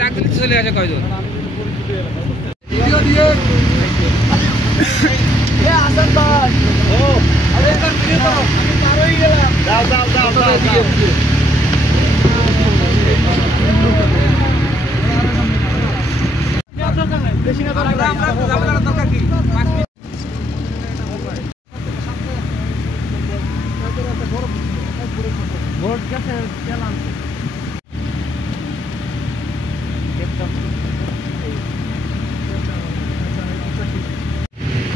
ডাক দিতে চলে আসে কয়জন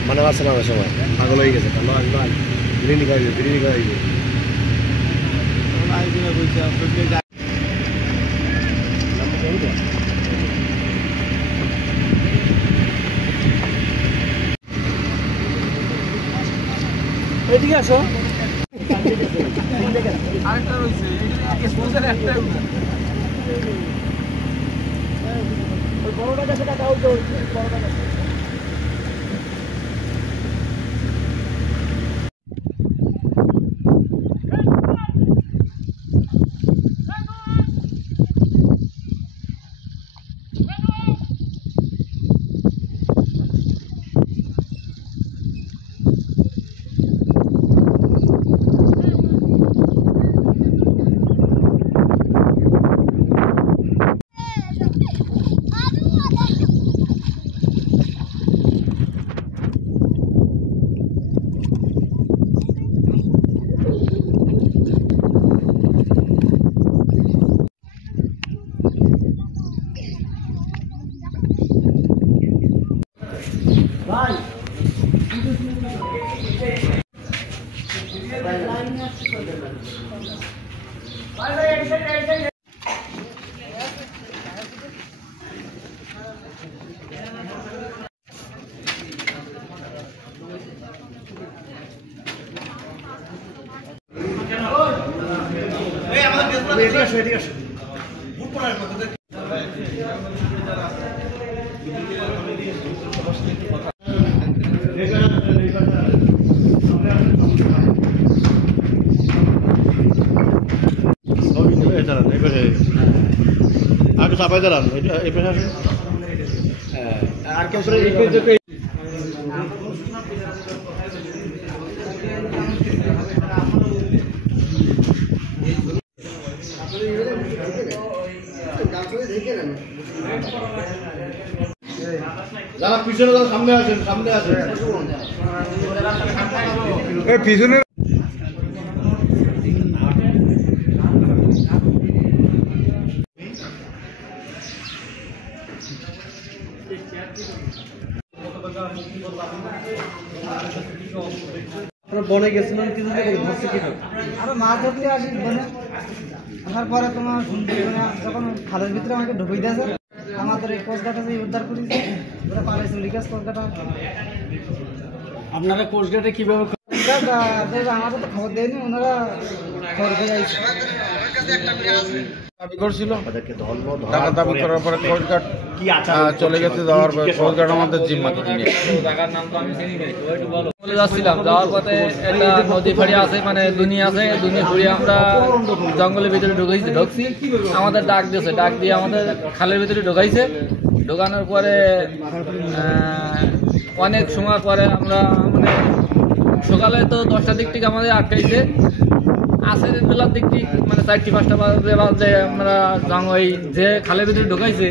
মানে আছে না সময় পাগল হয়ে গেছে বিরিয়ানি খাইবে এদিকে আসো আরেকটা রয়েছে বড়টা কাছে টাকা হতো বড়টা কাছে আগে চাপাই দাঁড়ান এই পেশা আর কেউ যারা পিছনে যারা সামনে আছেন পিছনে বনে গেছিলাম কিছু ধরছে কিনা আরো মাছ ধরতে আসি বনে আসার পরে তোমার যখন খালের ভিতরে আমাকে ঢুকিয়ে দিয়েছে আমাদের এই কোস্টগার্ড আছে উদ্ধার করেছে ওরা পালাইছে লিকাস কোস্টগার্ড আপনারা কোস্টগার্ডে কিভাবে আমাদের তো খবর দেয়নি ওনারা খবর পেয়ে যাইছে দাবি করছিল টাকা দাবি করার পরে কোস্টগার্ড চলে গেছে যাওয়ার পরে কোস্টগার্ড আমাদের জিম্মাতে নিয়ে চলে যাচ্ছিলাম যাওয়ার পথে একটা নদী ফাড়ি আছে মানে দুনিয়া আছে দুনিয়া ঘুরিয়ে আমরা জঙ্গলের ভিতরে ঢুকছি আমাদের ডাক দিয়ে আমাদের খালের ভিতরে ঢোকাইছে ঢোকানোর পরে অনেক সময় পরে আমরা মানে সকালে তো 10টার দিক থেকে আমাদের আটকাইছে আসের বেলার দিক থেকে মানে 4টা 5টা বাজে আমরা ওই যে খালের ভিতরে ঢোকাইছে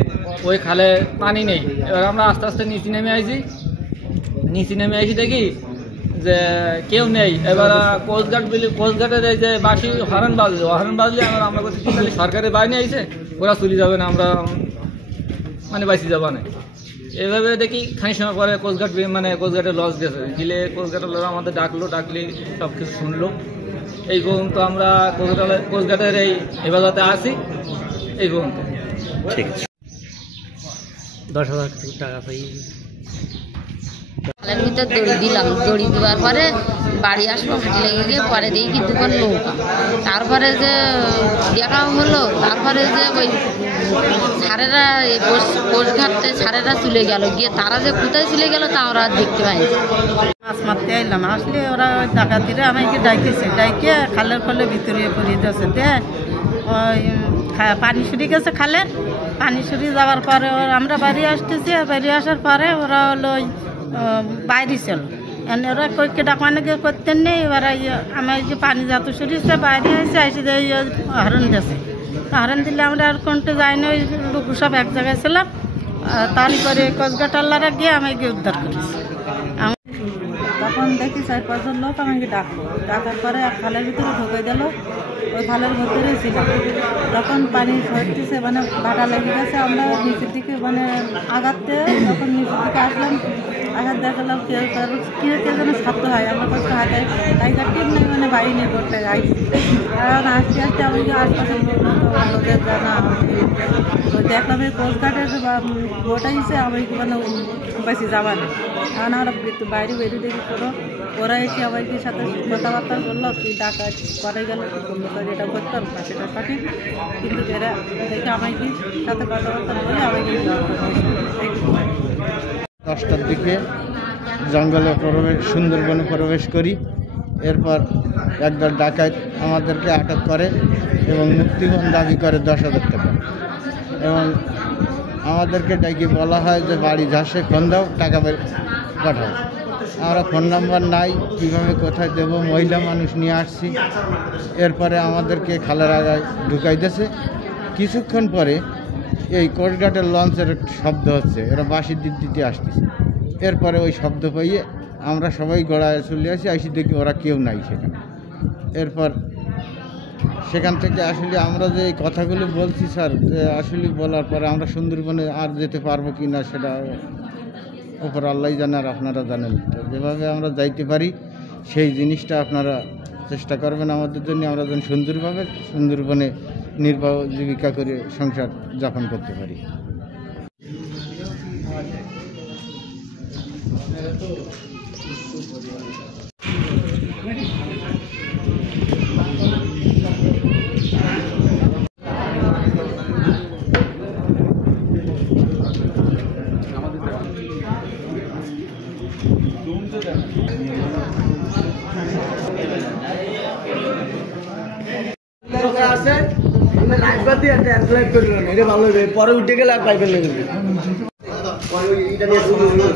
ওই খালে পানি নেই এবার আমরা আস্তে আস্তে নিচে নেমে আইছি দেখি যে কেউ নেই এবার কোস্টগার্ডের এই যে বাসি হরন বাজলে আমরা বলছি সরকারের বাহিনী আইছে ওরা চলে যাবে না আমরা মানে বাইসি যাবা না এইভাবে দেখি খানি সময় পরে কোস্টগার্ডের লস গেছে গিলে কোস্টগার্ডের লস আমাদের ডাকলি সব কিছু শুনলো এই পর্যন্ত আমরা কোস্টগার্ডের এই হেফাজতে আসি এই পর্যন্ত ঠিক আছে 10,000 টাকা পাই খালের ভিতর দড়ি দিলাম, দড়ি দেওয়ার পরে বাড়ি আসবো, হাঁটি লেগে গিয়ে পরে দিয়ে কি দুপুর নৌকা, তারপরে যে দেখা হলো, তারপরে যে ওই ছাড়েরা কোষঘাটে ছাড়েরা চলে গেল, গিয়ে তারা যে কোথায় চলে গেল তা ওরা দেখতে পাইনি। মাছ মারতে আইলাম, আসলে ওরা ওই ডাকাতিরা আমাকে ডাইকেছে, ডাইকে খালের ফলে ভিতরে পড়িয়ে যাচ্ছে, ওই পানি সরি গেছে খালের, পানি সরি যাওয়ার পরে আমরা বাড়ি আসতেছি, বাড়ি আসার পরে ওরা হলো বাইরে ছিল, ওরা কইকে ডাকানে গিয়ে করতেন নেই, এবার আমার যে পানি যত সরিয়েছে বাইরে আসে এসে হরণ দিয়েছে, হরণ দিলে আমরা আর কোনটা যাইনি, ওই লোক সব এক জায়গায় ছিলাম, তারপরে কোচঘাটাল্লারা গিয়ে আমাকে উদ্ধার করেছে। তখন দেখি 4-5 জন লোক আমাকে ডাকলো, ডাকার পরে খালের ভিতরে ঢুকে দিল, ওই খালের ভিতরে ছিলাম, তখন পানি সরতেছে, মানে ভাটা লেগে গেছে, আমরা নিচের দিকে মানে আগাতে, তখন নিচের দিকে আসলাম, আসার দেখালাম কেউ যেন ছাত্র হয়, আমরা কষ্ট হয় টাইগার ঠিক নেই, মানে বাড়ি নিয়ে করতে যাই, কারণ আস্তে আস্তে আমাকে আশপাশে লোকের জানা দেখলাম এই কোচঘাটের বোটা হিসেবে আমি মানে বেশি যাবা না, কারণ আমরা বাইরে বেরিয়ে দেখি করো, ওরা এসে আমাকে সাথে কথাবার্তা বললো কি ডাকা করে গেল, কি করলো, এটা করতাম না সেটা সঠিক, কিন্তু এরা দেখে আমাকে সাথে কথাবার্তা বলে আমাকে 10টার দিকে জঙ্গলে সুন্দরবনে প্রবেশ করি, এরপর একদল ডাকাত আমাদেরকে আটক করে এবং মুক্তিপণ দাবি করে 10,000 টাকা, এবং আমাদেরকে ডাকি বলা হয় যে বাড়ি ঝাঁসে ফোন দাও, টাকা পাঠাও। আমরা ফোন নাম্বার নাই, কীভাবে কোথায় দেবো, মহিলা মানুষ নিয়ে আসছি। এরপরে আমাদেরকে খালের আগায় ঢুকাইতেছে। কিছুক্ষণ পরে এই কোস্টগার্ডের লঞ্চের শব্দ হচ্ছে, এরা বাঁশি দিতে আসতেছে। এরপরে ওই শব্দ পাইয়ে আমরা সবাই গড়ায় চলে আসি দেখি ওরা কেউ নাই সেখানে। এরপর সেখান থেকে আসলে আমরা যে এই কথাগুলো বলছি স্যার, আসলে বলার পরে আমরা সুন্দরবনে আর যেতে পারবো কি না সেটা ওপর আল্লাহ জানে আর আপনারা জানেন। যেভাবে আমরা যাইতে পারি সেই জিনিসটা আপনারা চেষ্টা করবেন আমাদের জন্য, আমরা যেন সুন্দরভাবে সুন্দরবনে নির্বাহ জীবিকা করে সংসার যাপন করতে পারি। আছে লাইফ দিয়ে লাইফ করলেন, এটা ভালো হবে, পরে উঠে গেলে আর পাইবেন না, কিন্তু এটা দিয়ে শুরু হলো।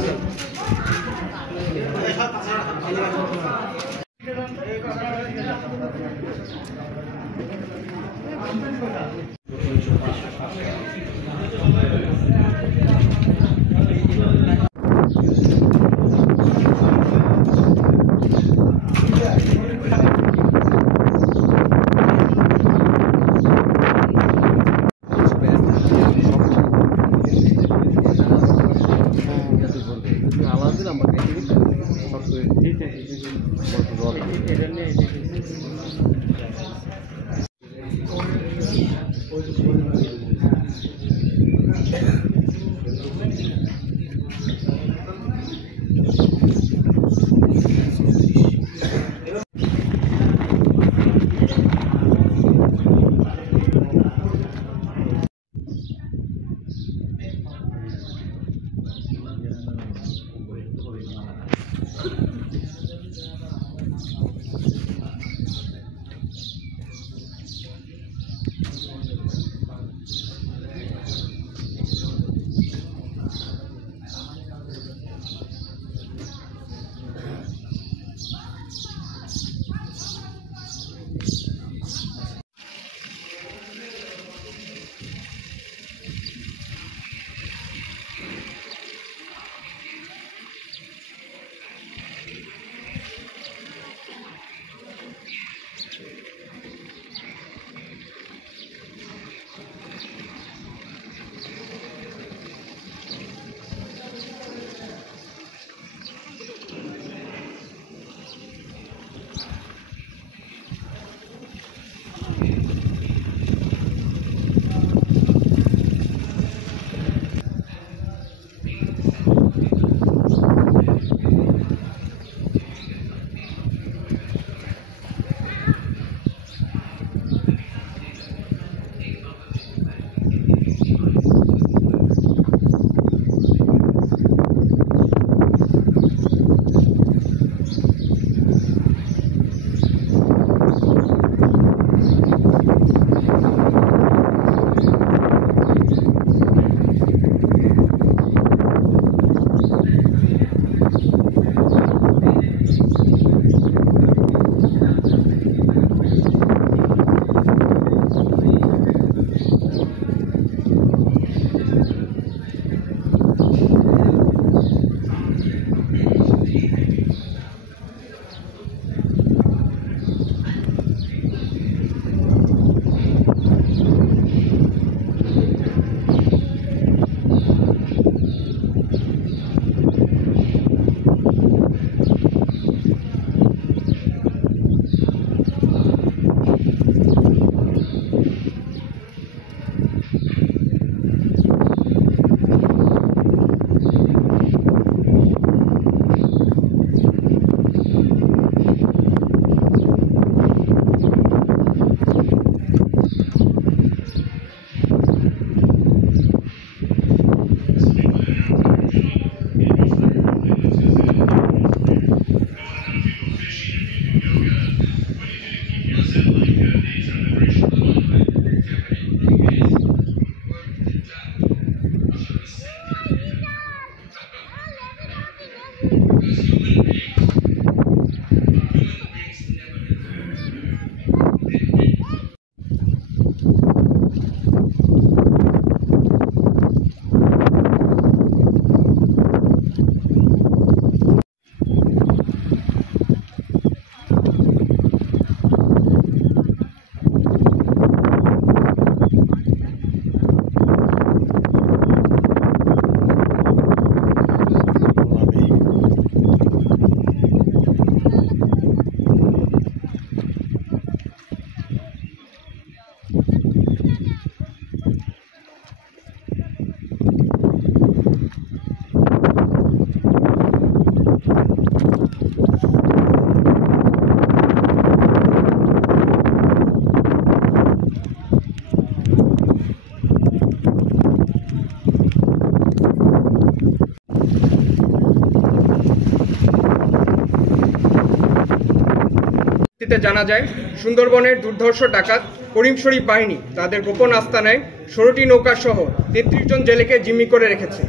ভিত্তিতে জানা যায়, সুন্দরবনের দুর্ধর্ষ ডাকাত করিম শরীফ বাহিনী তাদের গোপন আস্তানায় 16টি নৌকা সহ 33 জন জেলেকে জিম্মি করে রেখেছে।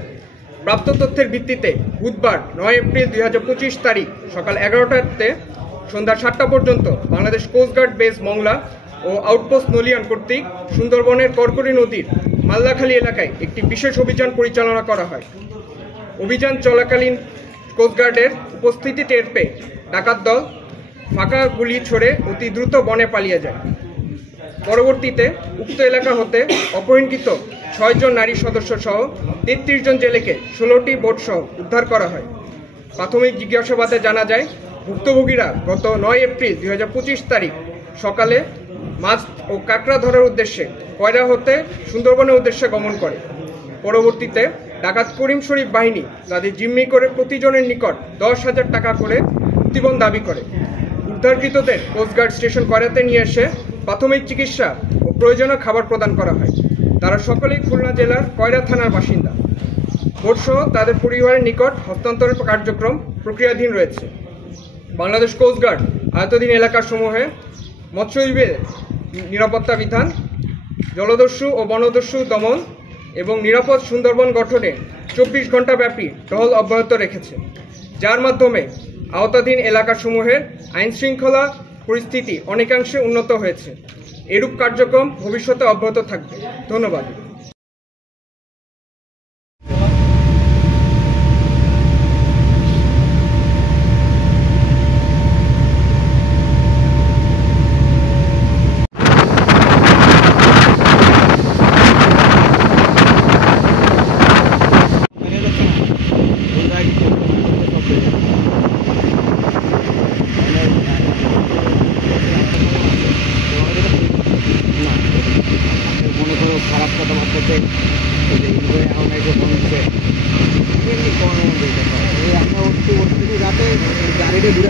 প্রাপ্ত তথ্যের ভিত্তিতে বুধবার 9 এপ্রিল 2025 তারিখ সকাল 11টাতে সন্ধ্যা 7টা পর্যন্ত বাংলাদেশ কোস্টগার্ড বেস মংলা ও আউটপোস্ট নলিয়ান কর্তৃক সুন্দরবনের করকরি নদীর মাল্লাখালী এলাকায় একটি বিশেষ অভিযান পরিচালনা করা হয়। অভিযান চলাকালীন কোস্টগার্ডের উপস্থিতি টের পেয়ে ডাকাত দল ফাঁকা গুলি ছড়ে অতি দ্রুত বনে পালিয়ে যায়। পরবর্তীতে উক্ত এলাকা হতে অপহরণকৃত 6 জন নারী সদস্য সহ 33 জন জেলেকে 16টি বোট সহ উদ্ধার করা হয়। প্রাথমিক জিজ্ঞাসাবাদে জানা যায়, ভুক্তভোগীরা গত 9 এপ্রিল 2025 তারিখ সকালে মাছ ও কাঁকড়া ধরার উদ্দেশ্যে কয়রা হতে সুন্দরবনের উদ্দেশ্যে গমন করে। পরবর্তীতে ডাকাত করিম শরীফ বাহিনী তাদের জিম্মি করে প্রতিজনের নিকট 10,000 টাকা করে মুক্তিপণ দাবি করে। উদ্ধারকৃতদের কোস্টগার্ড স্টেশন কয়রাতে নিয়ে এসে প্রাথমিক চিকিৎসা ও প্রয়োজনীয় খাবার প্রদান করা হয়। তারা সকলেই খুলনা জেলার কয়রা থানার বাসিন্দা। বোটসহ তাদের পরিবারের নিকট হস্তান্তরের কার্যক্রম প্রক্রিয়াধীন রয়েছে। বাংলাদেশ কোস্টগার্ড আয়তাধীন এলাকাসমূহে মৎস্যজীবীদের নিরাপত্তা বিধান, জলদস্যু ও বনদস্যু দমন এবং নিরাপদ সুন্দরবন গঠনে 24 ঘন্টা ব্যাপী টহল অব্যাহত রেখেছে, যার মাধ্যমে আওতাধীন এলাকাসমূহের আইনশৃঙ্খলা পরিস্থিতি অনেকাংশে উন্নত হয়েছে। এরূপ কার্যক্রম ভবিষ্যতে অব্যাহত থাকবে। ধন্যবাদ। মনে করো খারাপ কথা বার্তাতে এখন একটু ফোন দিচ্ছে এমনি কোনো আমরা রাতে গাড়িটা ঘুরে